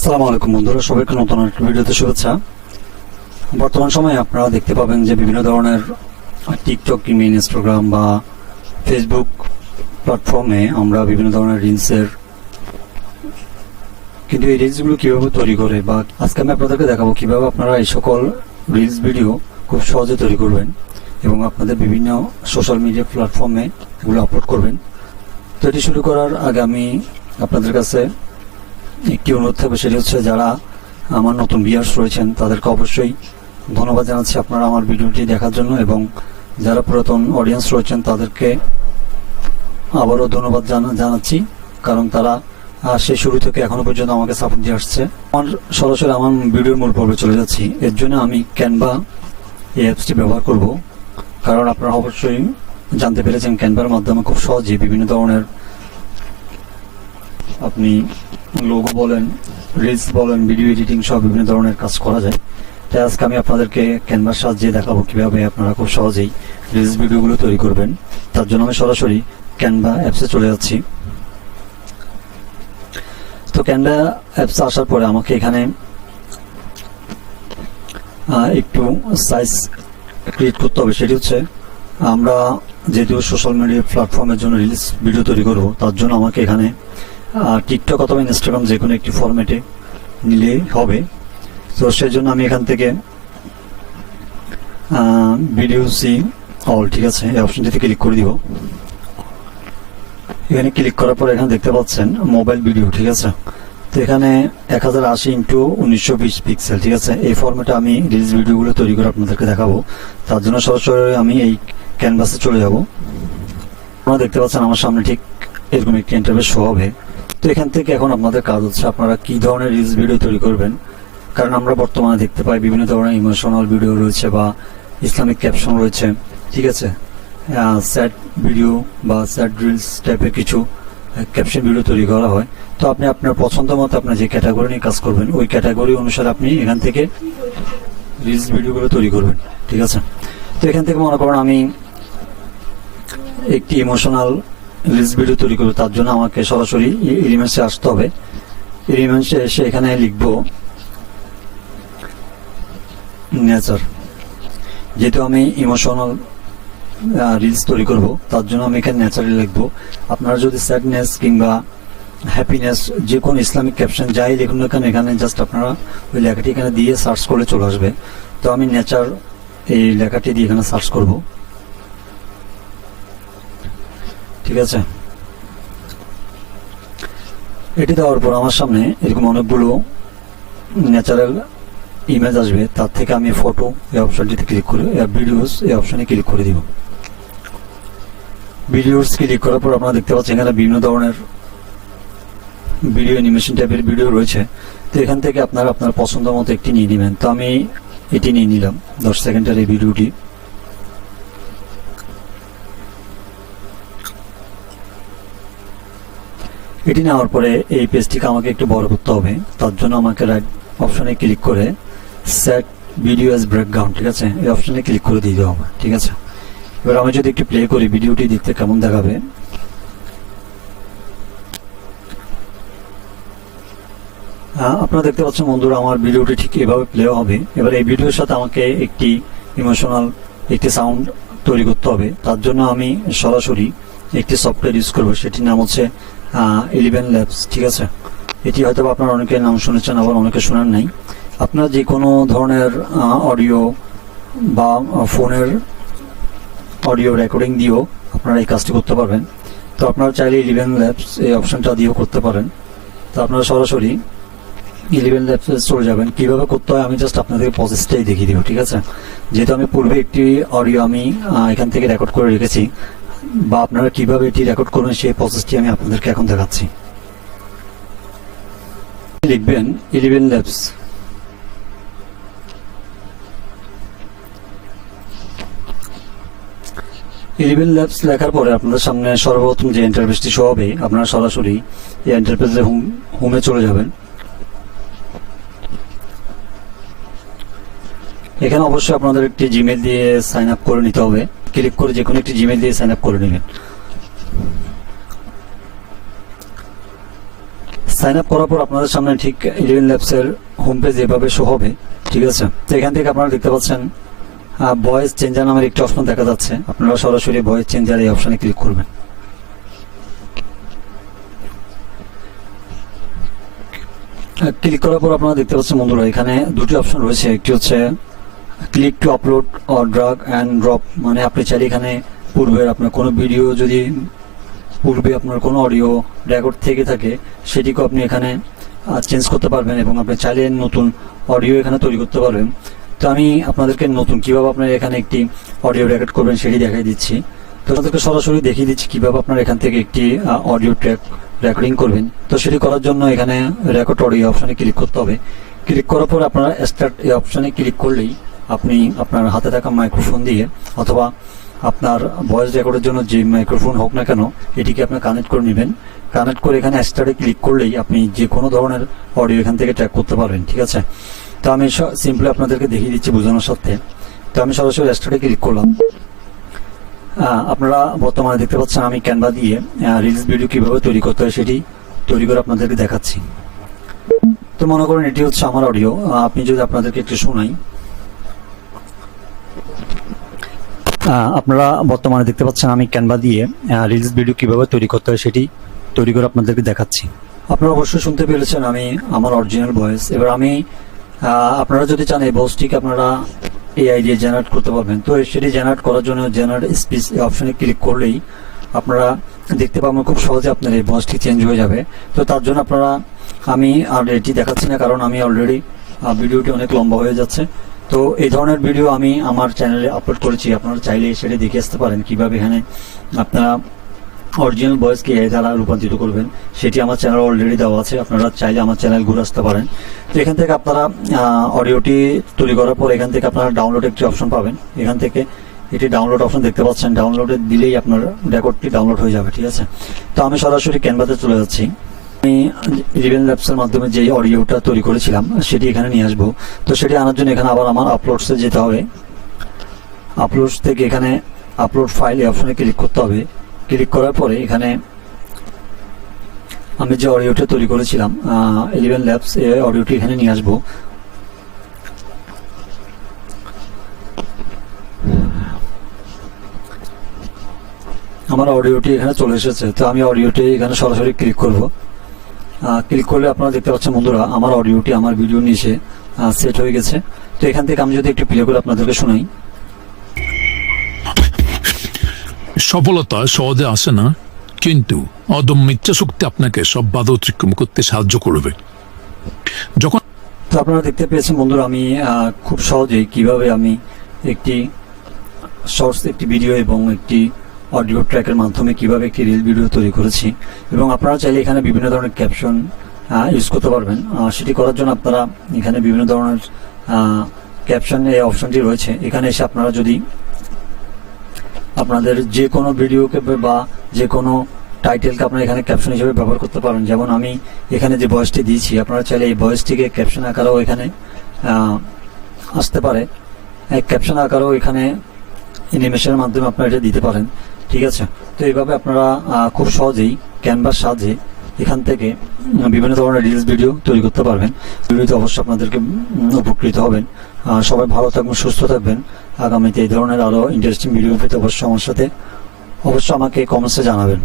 আসসালামু আলাইকুম বন্ধুরা, সবাইকে নতুন ভিডিওতে শুভেচ্ছা। বর্তমান সময়ে আপনারা দেখতে পাবেন যে বিভিন্ন ধরনের টিকটক কিংবা ইনস্টাগ্রাম বা ফেসবুক প্ল্যাটফর্মে আমরা বিভিন্ন ধরনের রিলসের কিন্তু এই রিলসগুলো কীভাবে তৈরি করে বা আজকে আমি আপনাদেরকে দেখাবো কীভাবে আপনারা এই সকল রিলস ভিডিও খুব সহজে তৈরি করবেন এবং আপনাদের বিভিন্ন সোশ্যাল মিডিয়া প্ল্যাটফর্মে এগুলো আপলোড করবেন। তো এটি শুরু করার আগে আমি আপনাদের কাছে একটি অনুরোধ থাকবে সেটি হচ্ছে যারা আমার নতুন বিয়ার্স রয়েছেন, তাদেরকে অবশ্যই ধন্যবাদ জানাচ্ছি আপনারা আমার ভিডিওটি দেখার জন্য এবং যারা পুরাতন অডিয়েন্স রয়েছেন, তাদেরকে আবারও ধন্যবাদ জানা- জানাচ্ছি। কারণ তারা সেই শুরু থেকে এখনও পর্যন্ত আমাকে সাপোর্ট দিয়ে আসছে। আমার সরাসরি আমার ভিডিওর মূল পর্বে চলে যাচ্ছি। এর জন্য আমি ক্যানভা এই অ্যাপসটি ব্যবহার করব। কারণ আপনারা অবশ্যই জানতে পেরেছেন ক্যানভার মাধ্যমে খুব সহজেই বিভিন্ন ধরনের আপনি লোগো বলেন রিলস বলেন ভিডিও এডিটিং সব বিভিন্ন ধরনের কাজ করা যায়। তাই আজকে আমি আপনাদেরকে ক্যানভার সাহায্যে দেখাবো কীভাবে আপনারা খুব সহজেই রিলস ভিডিওগুলো তৈরি করবেন। তার জন্য আমি সরাসরি ক্যানভা অ্যাপসে চলে যাচ্ছি। তো ক্যানভা অ্যাপসে আসার পরে আমাকে এখানে একটু সাইজ ক্রিয়েট করতে হবে। সেটি হচ্ছে, আমরা যেহেতু সোশ্যাল মিডিয়া প্ল্যাটফর্মের জন্য রিলস ভিডিও তৈরি করব, তার জন্য আমাকে এখানে টিকটক অথবা ইনস্টাগ্রাম যে কোনো একটি ফরম্যাটে নিলে হবে। তো সেই জন্য আমি এখান থেকে ভিডিও সি অল ঠিক আছে? এই অপশনটিতে ক্লিক করে দিব। এখানে ক্লিক করার পর এখানে দেখতে পাচ্ছেন মোবাইল ভিডিও ঠিক আছে? তো এখানে এক হাজার আশি ইন্টু উনিশশো বিশ পিক্সেল ঠিক আছে? এই ফরম্যাটে আমি রিলস ভিডিওগুলো তৈরি করে আপনাদেরকে দেখাবো। তার জন্য সরাসরি আমি এই ক্যানভাসে চলে যাব। আপনারা দেখতে পাচ্ছেন আমার সামনে ঠিক এরকম একটি ইন্টারভিউ শো হবে। তো এখান থেকে এখন আপনাদের কাজ হচ্ছে আপনারা কি ধরনের রিলস ভিডিও তৈরি করবেন? কারণ আমরা বর্তমানে দেখতে পাই বিভিন্ন ধরনের ইমোশনাল ভিডিও রয়েছে বা ইসলামিক ক্যাপশন রয়েছে, ঠিক আছে? স্যাড ভিডিও বা স্যাড রিলস টাইপের কিছু ক্যাপশন ভিডিও তৈরি করা হয়। তো আপনি আপনার পছন্দ মতো আপনার যে ক্যাটাগরি নিয়ে কাজ করবেন, ওই ক্যাটাগরি অনুসারে আপনি এখান থেকে রিলস ভিডিওগুলো তৈরি করবেন, ঠিক আছে? তো এখান থেকে মনে করেন আমি একটি ইমোশনাল রিলস ভিডিও তৈরি করব, তার জন্য আমাকে সরাসরি এলিমেন্টসে আসতে হবে। এলিমেন্টসে এসে এখানে লিখব, নেচার। যেহেতু আমি ইমোশনাল রিলস তৈরি করব, তার জন্য আমি এখানে ন্যাচারালি লিখব। আপনারা যদি স্যাডনেস কিংবা হ্যাপিনেস যে কোনো ইসলামিক ক্যাপশন যাই লিখুন না কেন, এখানে জাস্ট আপনারা ওই লেখাটি এখানে দিয়ে সার্চ করলে চলে আসবে। তো আমি নেচার এই লেখাটি দিয়ে এখানে সার্চ করব। ঠিক আছে? এটি দেওয়ার পর আমার সামনে এরকম অনেকগুলো ন্যাচারাল ইমেজ আসবে। তার থেকে আমি ফটো এই অপশনটিতে ক্লিক করে ভিডিওস এই অপশনে ক্লিক করে দিব। ভিডিওস ক্লিক করার পর আপনারা দেখতে পাচ্ছেন এখানে বিভিন্ন ধরনের ভিডিও অ্যানিমেশন টাইপের ভিডিও রয়েছে। তো এখান থেকে আপনারা আপনার পছন্দ মতো একটি নিয়ে নেবেন। তো আমি এটি নিয়ে নিলাম। দশ সেকেন্ডের এই ভিডিওটি এটি নেওয়ার পরে এই পেজটিকে আমাকে একটু বড় করতে হবে। তার জন্য আমাকে রাইট অপশনে ক্লিক করে সেট ভিডিও এস ব্রেকগ্রাউন্ড ঠিক আছে? এই অপশনে ক্লিক করে দিয়ে দেওয়া হবে ঠিক আছে? এবার আমি যদি একটু প্লে করি ভিডিওটি দেখতে কেমন দেখাবে? আহ, আপনারা দেখতে পাচ্ছেন বন্ধুরা আমার ভিডিওটি ঠিক এভাবে প্লে হবে। এবার এই ভিডিওর সাথে আমাকে একটি ইমোশনাল একটি সাউন্ড তৈরি করতে হবে। তার জন্য আমি সরাসরি একটি সফটওয়্যার ইউজ করব। সেটির নাম হচ্ছে ইলেভেন ল্যাবস ঠিক আছে? এটি হয়তো আপনারা অনেকে নাম শুনেছেন, আবার অনেকে শোনেন নাই। আপনারা যে কোনো ধরনের অডিও বা ফোনের অডিও রেকর্ডিং দিয়েও আপনারা এই কাজটি করতে পারবেন। তো আপনারা চাইলে ইলেভেন ল্যাবস এই অপশনটা দিয়েও করতে পারেন। তো আপনারা সরাসরি ইলেভেন ল্যাবসে চলে যাবেন। কীভাবে করতে হয় আমি জাস্ট আপনাদের প্রসেসটাই দেখিয়ে দিব, ঠিক আছে? যেহেতু আমি পূর্বে একটি অডিও আমি এখান থেকে রেকর্ড করে রেখেছি, বা আপনারা কীভাবে এটি রেকর্ড করবেন সেই প্রসেসটি আমি আপনাদেরকে এখন দেখাচ্ছি। লিখবেন ইলেভেন ল্যাবস ইলেভেন ল্যাবস লেখার পরে আপনাদের সামনে সর্বপ্রথম যে ইন্টারফেসটি শো হবে, আপনারা সরাসরি এই ইন্টারফেসে হোম হোমে চলে যাবেন। এখানে অবশ্যই আপনাদের একটি জিমেল দিয়ে সাইন আপ করে নিতে হবে। ক্লিক করে যে কোনো একটি জিমেল দিয়ে সাইন আপ করে নেবেন। সাইন আপ করার পর আপনাদের সামনে ঠিক ইলেভেন ল্যাবসের হোম পেজ এভাবে শো হবে। ঠিক আছে? তো এখান থেকে আপনারা দেখতে পাচ্ছেন ভয়েস চেঞ্জার নামের একটি অপশন দেখা যাচ্ছে। আপনারা সরাসরি ভয়েস চেঞ্জার এই অপশনে ক্লিক করবেন। ক্লিক করার পর আপনারা দেখতে পাচ্ছেন বন্ধুরা, এখানে দুটি অপশন রয়েছে। একটি হচ্ছে click to upload or drag and drop মানে আপনি চাইলে এখানে পূর্বের আপনার কোনো ভিডিও যদি পূর্বে আপনার কোনো অডিও রেকর্ড থেকে থাকে, সেটিকেও আপনি এখানে চেঞ্জ করতে পারবেন এবং আপনি চাইলে নতুন অডিও এখানে তৈরি করতে পারবেন। তো আমি আপনাদেরকে নতুন কীভাবে আপনার এখানে একটি অডিও রেকর্ড করবেন সেটি দেখাই দিচ্ছি। তো আপনাদেরকে সরাসরি দেখিয়ে দিচ্ছি কীভাবে আপনার এখান থেকে একটি অডিও ট্র্যাক রেকর্ডিং করবেন। তো সেটি করার জন্য এখানে রেকর্ড অডিও অপশানে ক্লিক করতে হবে। ক্লিক করার পর আপনারা স্টার্ট এই অপশানে ক্লিক করলেই আপনি আপনার হাতে থাকা মাইক্রোফোন দিয়ে অথবা আপনার ভয়েস রেকর্ডের জন্য যে মাইক্রোফোন হোক না কেন, এটিকে আপনি কানেক্ট করে নেবেন। কানেক্ট করে এখানে স্টার্টে ক্লিক করলেই আপনি যে কোনো ধরনের অডিও এখান থেকে ট্র্যাক করতে পারবেন, ঠিক আছে? তো আমি সিম্পলি আপনাদেরকে দেখিয়ে দিচ্ছি বোঝানোর সাথে। তো আমি সরাসরি স্টার্টে ক্লিক করলাম। আপনারা বর্তমানে দেখতে পাচ্ছেন আমি ক্যানভা দিয়ে রিলস ভিডিও কীভাবে তৈরি করতে হয় সেটি তৈরি করে আপনাদেরকে দেখাচ্ছি। তো মনে করেন এটি হচ্ছে আমার অডিও আপনি যদি আপনাদেরকে একটু শোনাই। আপনারা বর্তমানে দেখতে পাচ্ছেন আমি ক্যানভা দিয়ে রিলস ভিডিও কীভাবে তৈরি করতে হয় সেটি তৈরি করে আপনাদেরকে দেখাচ্ছি। আপনারা অবশ্যই শুনতে পেরেছেন আমি, আমার অরিজিনাল ভয়েস এবার আমি আপনারা যদি চান এই ভয়েসটিকে আপনারা এআই দিয়ে জেনারেট করতে পারবেন। তো সেটি জেনারেট করার জন্য জেনারেট স্পিচ অপশনে ক্লিক করলেই আপনারা দেখতে পাবেন খুব সহজে আপনার এই ভয়েসটি চেঞ্জ হয়ে যাবে। তো তার জন্য আপনারা, আমি আর এটি দেখাচ্ছি না, কারণ আমি অলরেডি ভিডিওটি অনেক লম্বা হয়ে যাচ্ছে। তো এই ধরনের ভিডিও আমি আমার চ্যানেলে আপলোড করেছি। আপনারা চাইলে সেটি দেখে আসতে পারেন কীভাবে এখানে আপনারা অরিজিনাল ভয়েসকে এআই দ্বারা রূপান্তরিত করবেন, সেটি আমার চ্যানেল অলরেডি দেওয়া আছে। আপনারা চাইলে আমার চ্যানেল ঘুরে আসতে পারেন। তো এখান থেকে আপনারা অডিওটি তৈরি করার পর এখান থেকে আপনারা ডাউনলোড একটি অপশন পাবেন। এখান থেকে এটি ডাউনলোড অপশন দেখতে পাচ্ছেন। ডাউনলোডে দিলেই আপনার রেকর্ডটি ডাউনলোড হয়ে যাবে, ঠিক আছে? তো আমি সরাসরি ক্যানভাতে চলে যাচ্ছি। আমি রিভেন ল্যাবসের মাধ্যমে যে অডিওটা তৈরি করেছিলাম, সেটি এখানে নিয়ে আসব। তো সেটি আনার জন্য এখানে আবার আমার আপলোডসে যেতে হবে। আপলোডস থেকে এখানে আপলোড ফাইল এই অপশনে ক্লিক করতে হবে। ক্লিক করার পরে এখানে আমি যে অডিওটা তৈরি করেছিলাম ইলেভেন ল্যাবস এই অডিওটি এখানে নিয়ে আসব। আমার অডিওটি এখানে চলে এসেছে। তো আমি অডিওটি এখানে সরাসরি ক্লিক করব। ক্লিক করলে আপনারা দেখতে পাচ্ছেন বন্ধুরা আমার অডিওটি আমার ভিডিও নিচে সেট হয়ে গেছে। তো এখান থেকে আমি যদি একটু প্লে করে আপনাদেরকে শোনাই। সফলতা সহজে আসে না কিন্তু অদম অদম্য ইচ্ছাশক্তি আপনাকে সব বাধা অতিক্রম করতে সাহায্য করবে। যখন তো আপনারা দেখতে পেয়েছেন বন্ধুরা আমি খুব সহজেই কীভাবে আমি একটি শর্টস একটি ভিডিও এবং একটি অডিও ট্র্যাকের মাধ্যমে কীভাবে একটি রিল ভিডিও তৈরি করেছি। এবং আপনারা চাইলে এখানে বিভিন্ন ধরনের ক্যাপশন ইউজ করতে পারবেন। সেটি করার জন্য আপনারা এখানে বিভিন্ন ধরনের ক্যাপশন এই অপশনটি রয়েছে। এখানে এসে আপনারা যদি আপনাদের যে কোনো ভিডিওকে বা যে কোনো টাইটেলকে আপনারা এখানে ক্যাপশন হিসেবে ব্যবহার করতে পারেন। যেমন আমি এখানে যে ভয়েসটি দিয়েছি, আপনারা চাইলে এই ভয়েসটিকে ক্যাপশন আকারেও এখানে আসতে পারে। ক্যাপশন আকারেও এখানে অ্যানিমেশনের মাধ্যমে আপনারা এটা দিতে পারেন। ঠিক আছে? তো এইভাবে আপনারা খুব সহজেই ক্যানভাস সাহায্যে এখান থেকে বিভিন্ন ধরনের রিলস ভিডিও তৈরি করতে পারবেন। ভিডিওতে অবশ্যই আপনাদেরকে উপকৃত হবেন। সবাই ভালো থাকবেন, সুস্থ থাকবেন। আগামীতে এই ধরনের আরও ইন্টারেস্টিং ভিডিও পেতে অবশ্যই আমার সাথে, অবশ্যই আমাকে কমেন্টসে জানাবেন।